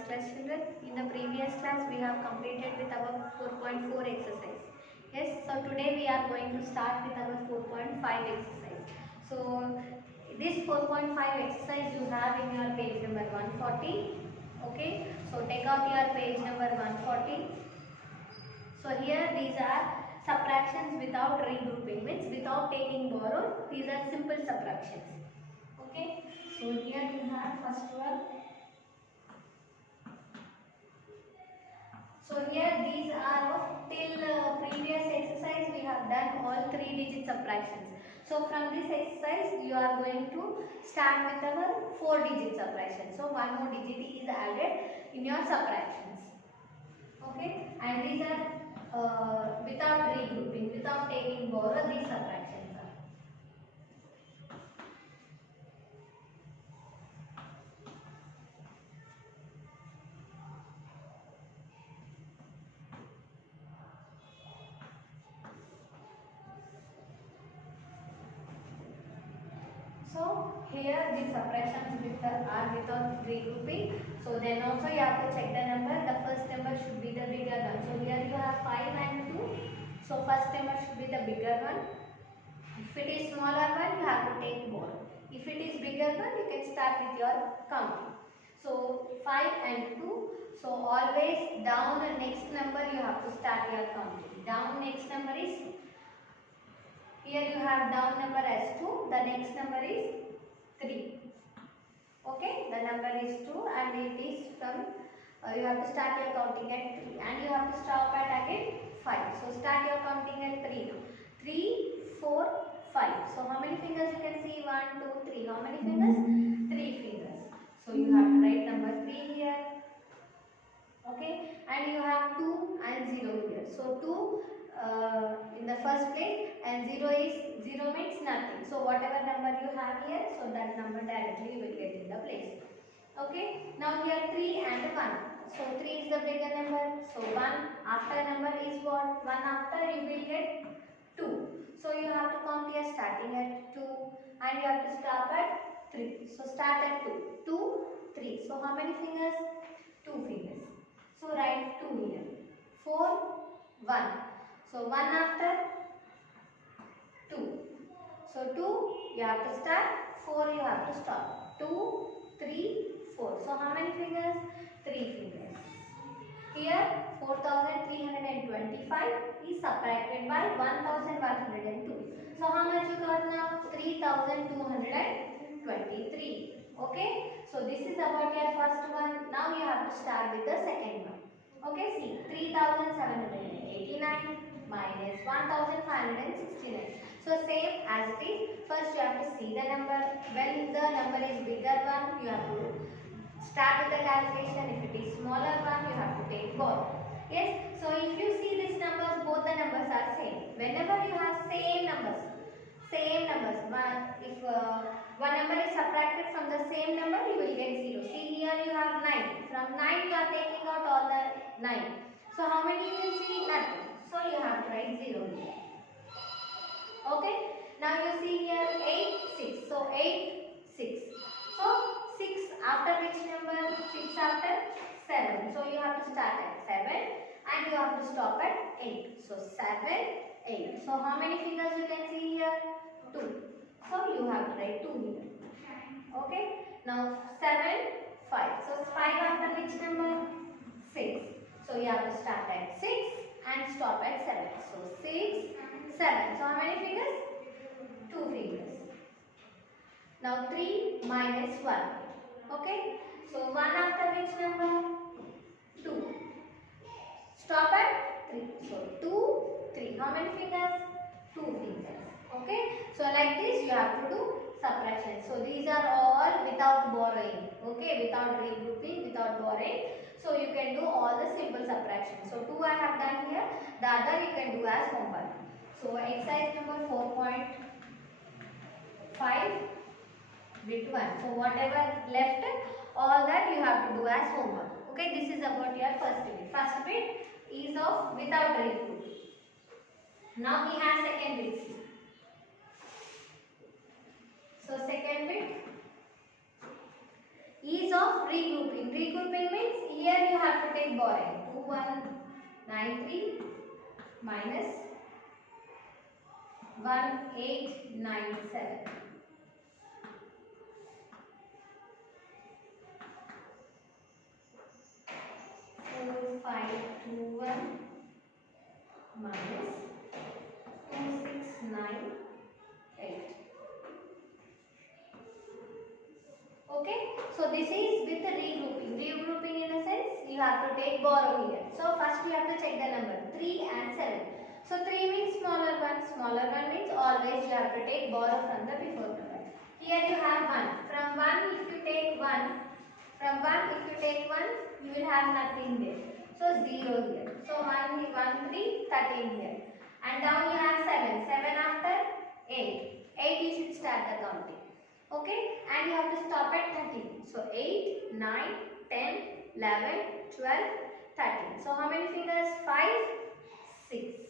11th class children. In the previous class we have completed with our 4.4 exercise. Yes, so today we are going to start with our 4.5 exercise. So this 4.5 exercise you have in your page number 140. Okay, so take out your page number 140. So here these are subtractions without regrouping, means without taking borrowed. These are simple subtractions. Okay, so here you have first one. So here these are of till previous exercise we have done all 3-digit subtractions. So from this exercise you are going to start with our 4-digit subtraction. So one more digit is added in your subtractions. Okay, and these are without regrouping, without taking borrow, these subtractions are. So here these subtractions are without regrouping. So then also you have to check the number. The first number should be the bigger one. So here you have 5 and 2. So first number should be the bigger one. If it is smaller one, you have to take more. If it is bigger one, you can start with your counting. So 5 and 2. So always down the next number you have to start your counting. Down next number is, here you have down number as 2, the next number is 3. Okay, the number is 2 and it is from, you have to start your counting at 3 and you have to stop at again 5. So start your counting at 3 now. 3, 4, 5. So how many fingers you can see? 1, 2, 3. How many fingers? 3 fingers. So you have to write number 3 here. Okay, and you have 2 and 0 here. So 2 in the first place and 0 means nothing. So whatever number you have here, so that number directly you will get in the place. Okay, now here 3 and 1. So 3 is the bigger number. So 1 after number is what? 1 after you will get 2. So you have to count here starting at 2 and you have to stop at 3. So start at 2. 2, 3. So how many fingers? 2 fingers. So write 2 here. 4, 1. So 1 after 2. So 2 you have to start, 4 you have to stop. 2, 3, 4. So how many fingers? 3 fingers. Here 4325 is subtracted by 1102. So how much you got now? 3223. Okay. So this is about your first one. Now you have to start with the second one. Okay, see, 3789 minus 1569. So same as it is. First you have to see the number. When the number is bigger one, you have to start with the calculation. If it is smaller one, you have to take borrow. Yes. So if you see these numbers, both the numbers are same. Whenever you have same numbers, if one number is subtracted from the same number, you will get 0. See here you have 9. From 9 you are taking out all the 9. So how many you will see? Nothing. So you have to write 0 here. Okay. Now you see here 8, 6. So 8, 6. So 6 after which number? 6 after 7. So you have to start at 7 and you have to stop at 8. So 7, 8. So how many fingers you can see here? 2. So you have to write 2 here. Okay. Now 7, 5. So 5 after which number? 6. So you have to start at 6 and stop at 7. So 6, 7. So how many fingers? 2 fingers. Now 3 minus 1. Okay. So 1 after which number? 2. Stop at 3. So 2, 3. How many fingers? 2 fingers. Okay. So like this you have to do subtraction. So these are all without borrowing. Okay. Without regrouping, without borrowing. So you can do all the simple subtractions. So 2 I have done here. The other you can do as homework. So exercise number 4.5 bit 1. So whatever left, all that you have to do as homework. Okay. This is about your first bit. First bit is of without regrouping. Now we have second bit. So second bit is of regrouping. Regrouping means minus 1897. 4521 minus 2698. Okay, so this is with the regrouping. Regrouping in the sense you have to take borrow here. So first you have to check the number 3 and 7. So 3 means smaller one. Smaller one means always you have to take borrow from the before number. Here you have 1. From 1 if you take 1, from 1 if you take 1, you will have nothing there. So 0 here. So 1, 1, 3, 13 here. And down you have 7. 7 after 8. 8 you should start the counting. Okay, and you have to stop at 13. So 8, 9, 10, 11, 12, 13. So how many fingers? 5, 6.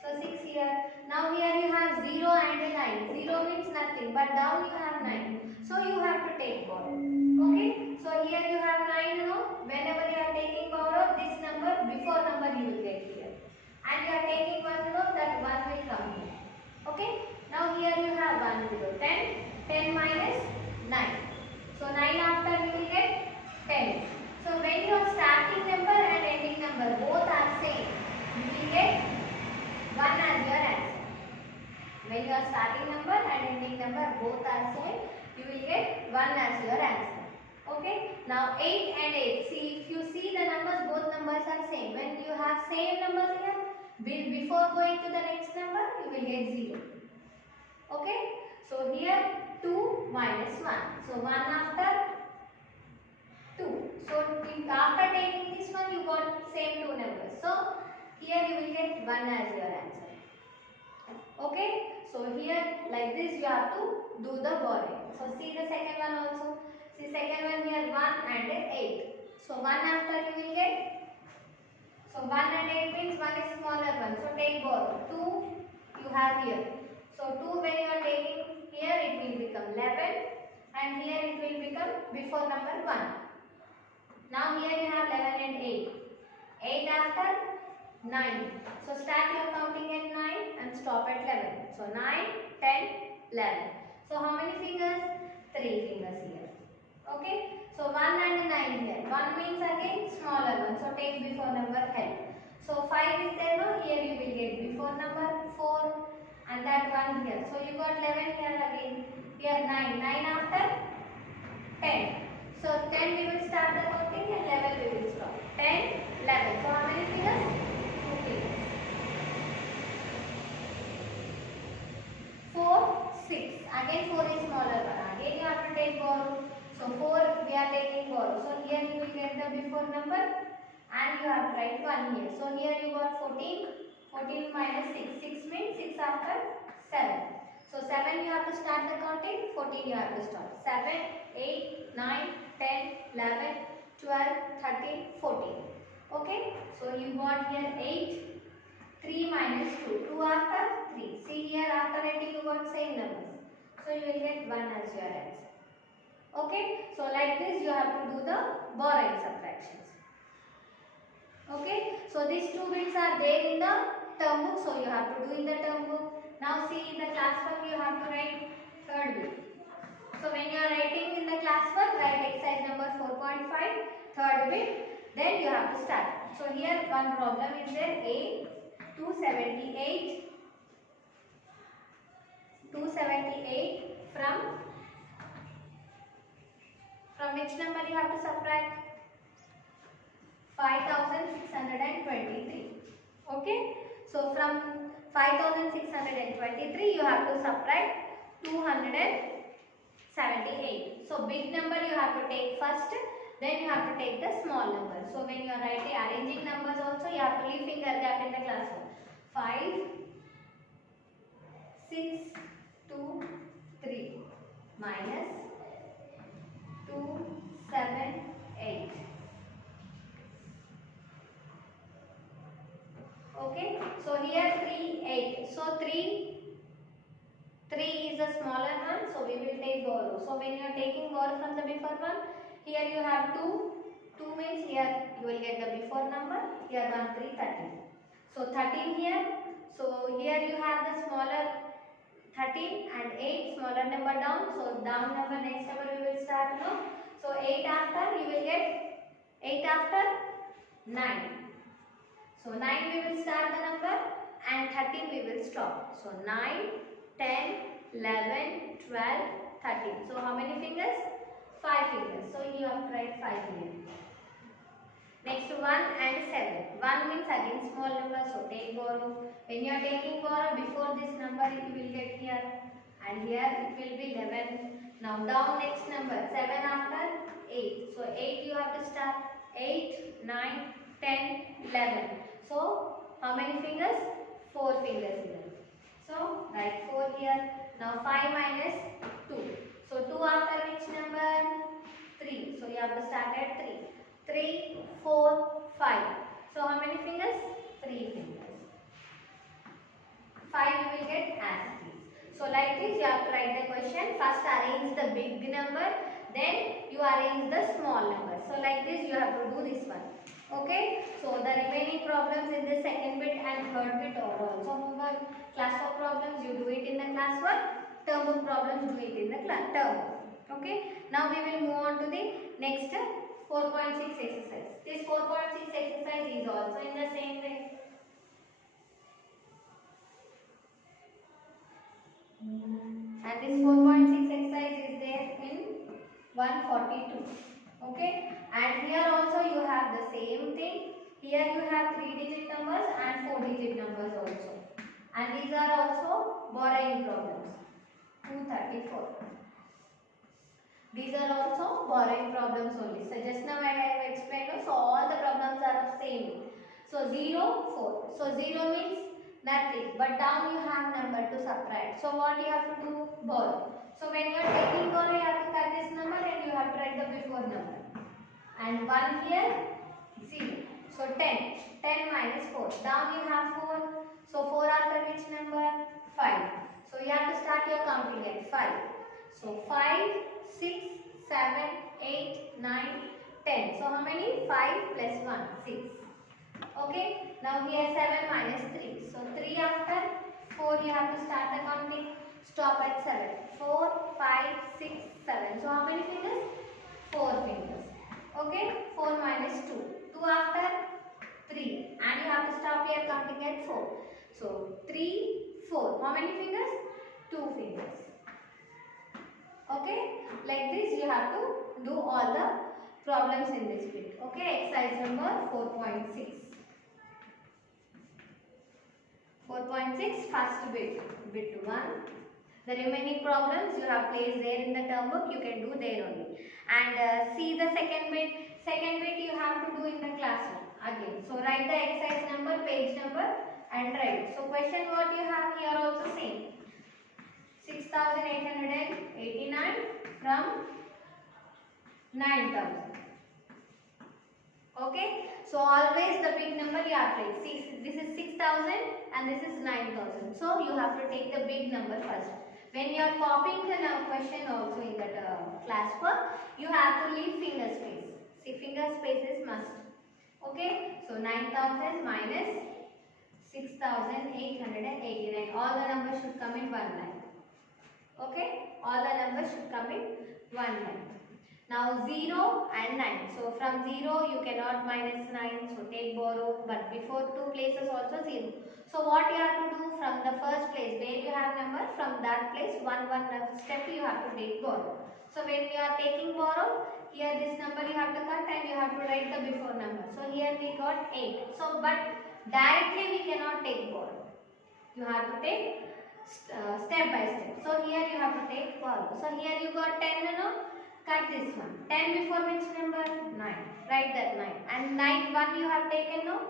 So 6 here. Now here you have 0 and 9. 0 means nothing, but down you have 9. So you have to take borrow. Okay, so here you have 9, you know. Whenever you are taking borrow, this number, before number you will get here. And you are taking 1, you know, that 1 will come here. Okay, now here you have 1, 0, 10. 10 minus 9. So 9 after we will get 10. So when your starting number and ending number both are same, you will get 1 as your answer. When your starting number and ending number both are same, you will get 1 as your answer. Okay. Now 8 and 8. See, if you see the numbers, both numbers are same. When you have same numbers here, before going to the next number, you will get 0. Okay. So here 2 minus 1. So 1 after 2. So after taking this one, you got same 2 numbers. So here you will get 1 as your answer. Okay. So here like this you have to do the borrowing. So see the second one also. See second one here 1 and 8. So 1 after you will get. So 1 and 8 means 1 is smaller one. So take borrow. 2 you have here. So 2 when you are taking here it will become 11 and here it will become before number 1. Now here you have 11 and 8. 8 after 9. So start your counting at 9 and stop at 11. So 9, 10, 11. So how many fingers? 3 fingers here. Okay. So 1 and 9 here. 1 means again smaller one. So take before number help. So 5 is there no? Here you will get before number 4. And that one here. So you got 11 here again. Here 9. 9 after 10. So 10 we will start the counting and 11 we will stop. 10, 11. So how many fingers? 2 fingers. 4, 6. Again 4 is smaller one. Again you have to take borrow. So 4 we are taking borrow. So here you will get the before number and you have to write 1 here. So here you got 14. 14 minus 6. 6 means 6 after 7. So 7 you have to start the counting. 14 you have to stop. 7, 8, 9, 10, 11, 12, 13, 14. Okay. So you got here 8. 3 minus 2. 2 after 3. See here after writing you got same numbers. So you will get 1 as your answer. Okay. So like this you have to do the borrowing subtractions. Okay. So these 2 bits are there in the term book. So you have to do in the term book. Now see in the class work you have to write third bit. So when you are writing in the class work, write exercise number 4.5, third bit. Then you have to start. So here one problem is there. A 278 from which number you have to subtract? 5623. Okay. So from 5623 you have to subtract 278. So big number you have to take first, then you have to take the small number. So when you are writing arranging numbers also you have to leave finger gap in the classroom. 5, 6, 2, 3 minus 2, 7, 8. Okay. So here 3, 8. So 3 is the smaller one. So we will take borrow. So when you are taking borrow from the before one, here you have 2. 2 means here you will get the before number. Here 1, 3, 13. So 13 here. So here you have the smaller 13 and 8 smaller number down. So down number, next number we will start now. So 8 after you will get 8 after 9. So 9 we will start the number and 13 we will stop. So 9, 10, 11, 12, 13. So how many fingers? 5 fingers. So you have to write 5 here. Next 1 and 7. 1 means again small number, so take borrow. When you are taking borrow, before this number you will get here and here it will be 11. Now down next number, 7 after 8. So 8 you have to start. 8, 9, 10, 11. So how many fingers? 4 fingers here. So write 4 here. Now 5 minus 2. So 2 after which number? 3. So you have to start at 3. 3, 4, 5. So how many fingers? 3 fingers. 5 you will get as it is. So like this you have to write the question. First arrange the big number, then you arrange the small number. So like this you have to do this one. Okay. So the remaining problems in the second bit and third bit are also homework. Class 4 problems you do it in the class 1. Term book problems do it in the term book. Okay. Now we will move on to the next 4.6 exercise. This 4.6 exercise is also in the same way. And this 4.6 exercise is there in 142. Okay. And here also you have the same thing. Here you have 3-digit numbers and 4-digit numbers also. And these are also borrowing problems. 234. These are also borrowing problems only. So just now I have explained. So all the problems are same. So 0, 4. So 0 means nothing. But down you have number to subtract. So what you have to do? Borrow. So when you are taking borrow, you have to cut this number and you have to write the before number. And 1 here, 0. So 10. 10 minus 4. Down you have 4. So 4 after which number? 5. So you have to start your counting at 5. So 5, 6, 7, 8, 9, 10. So how many? 5 plus 1, 6. Okay. Now here 7 minus 3. So 3 after 4 you have to start the counting. Stop at 7. 4, 5, 6, 7. So how many fingers? 4 fingers. Okay. 4 minus 2. 2 after 3. And you have to stop here counting at 4. So 3, 4. How many fingers? 2 fingers. Okay, like this you have to do all the problems in this bit. Okay, exercise number 4.6. 4.6 first bit 1. The remaining problems you have placed there in the term book, you can do there only. And see the second bit. Second bit you have to do in the classroom again. So write the exercise number, page number and write. So question what you have here also same. 6,889 from 9,000. Okay. So always the big number you have to take. This is 6,000 and this is 9,000. So you have to take the big number first. When you are copying the question also in that class work, you have to leave finger space. See, finger space is must. Okay. So 9,000 minus 6,889. All the numbers should come in one line. Okay, all the numbers should come in one line. Now 0 and 9. So from 0 you cannot minus 9. So take borrow. But before 2 places also 0. So what you have to do from the first place where you have number, from that place one step you have to take borrow. So when you are taking borrow, here this number you have to cut and you have to write the before number. So here we got 8. So but directly we cannot take borrow. You have to take step by step. So here you have to take borrow. So here you got 10 now. Cut this one. 10 before which number? 9. Write that 9. And 9 1 you have taken now.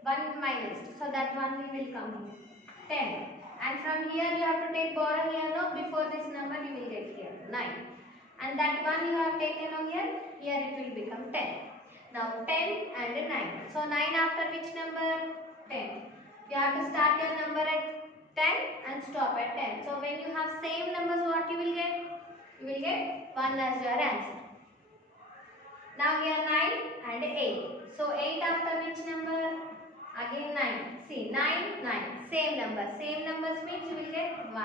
1 minus. So that 1 will come here. 10. And from here you have to take borrow here now. Before this number you will get here 9. And that 1 you have taken now here. Here it will become 10. Now 10 and 9. So 9 after which number? 10. You have to start your number at 10 and stop at 10. So when you have same numbers, what you will get? You will get 1 as your answer. Now here 9 and 8. So 8 after which number? Again 9. See 9, 9. Same number. Same numbers means you will get 1.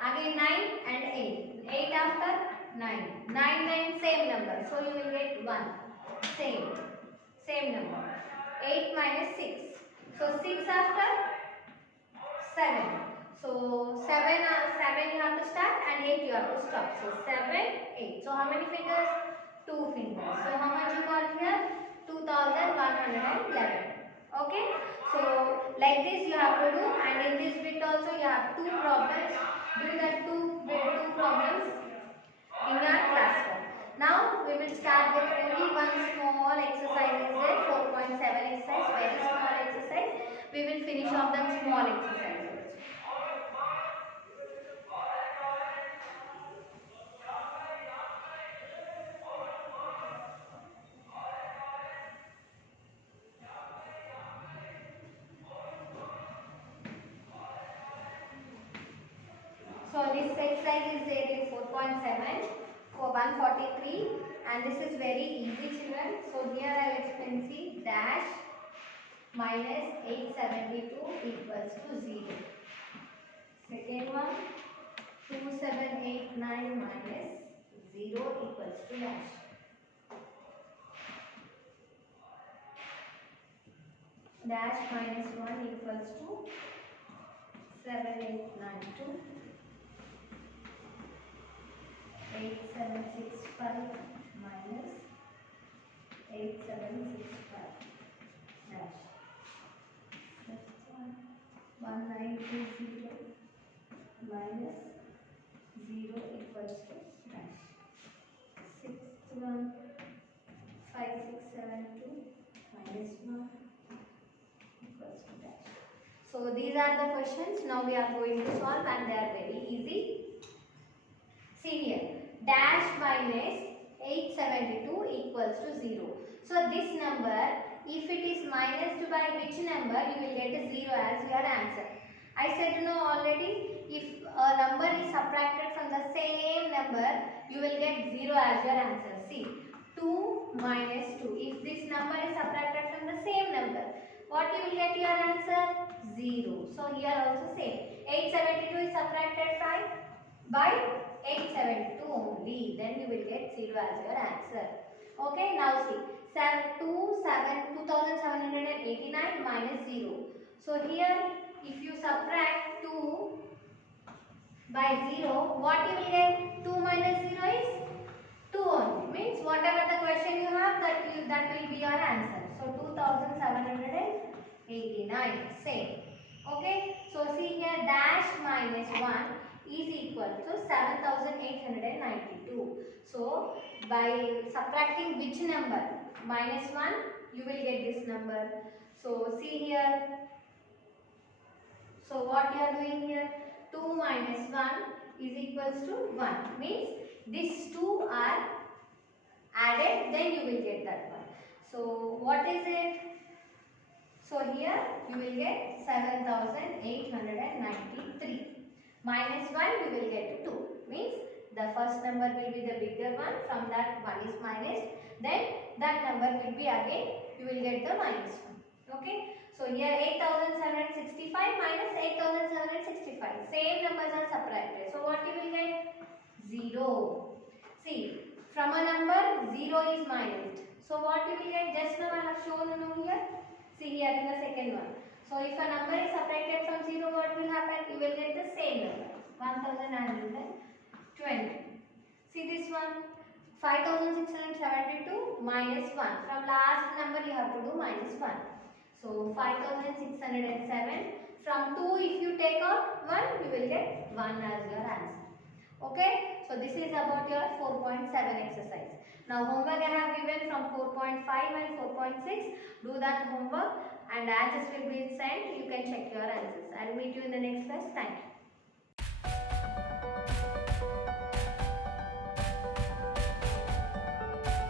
Again 9 and 8. 8 after 9. 9, 9 same number. So you will get 1. Same. Same number. 8 minus 6. So 6 after 7. So 7 you have to start and 8 you have to stop. So 7, 8. So how many fingers? 2 fingers. So how much you got here? 2111. Okay. So like this you have to do, and in this bit also you have 2 problems. Do that two problems in your classroom. Now we will start with only one small exercise is there, 4.7 exercise, very small exercise. We will finish off the small exercises. So this exercise is there in 4.7 for 143, and this is very easy, children. So here I will explain. See, dash minus 872 equals to 0. Second one, 2789 minus 0 equals to dash. Dash minus 1 equals to 7892. 8765 minus 8765 dash. 1920 minus 0 equals to dash. 615672 minus 1 equals to dash. So these are the questions. Now we are going to solve, and they are very easy. See here, dash minus 872 equals to 0. So this number, if it is minused by which number, you will get a 0 as your answer. I said no already, if a number is subtracted from the same number, you will get 0 as your answer. See, 2 minus 2. If this number is subtracted from the same number, what you will get your answer? 0. So here also same. 872 is subtracted by 872 only, then you will get 0 as your answer. Okay, now see, 2789 minus 0. So here, if you subtract 2 by 0, what you will get? 2 minus 0 is 2 only. Means whatever the question you have, that will be your answer. So 2789, same. Okay, so see here, dash minus 1 is equal to 7892. So by subtracting which number? Minus 1, you will get this number. So see here. So what you are doing here? 2 minus 1 is equals to 1. Means these two are added, then you will get that one. So what is it? So here you will get 7893. Minus 1 you will get 2. Means the first number will be the bigger one, from that 1 is minus, then that number will be again, you will get the minus 1. Okay. So here 8765 minus 8765. Same numbers are subtracted. So what you will get? 0. See, from a number 0 is minus. So what you will get? Just now I have shown here. See here in the second one. So if a number is subtracted from 0, what will happen? You will get the same number, 1920. See this one, 5672 minus 1. From last number you have to do minus 1. So 5607. From 2 if you take out 1, you will get 1 as your answer. Okay. So this is about your 4.7 exercise. Now homework I have given from 4.5 and 4.6. Do that homework and answers will be sent. You can check your answers. I will meet you in the next class. Thank you.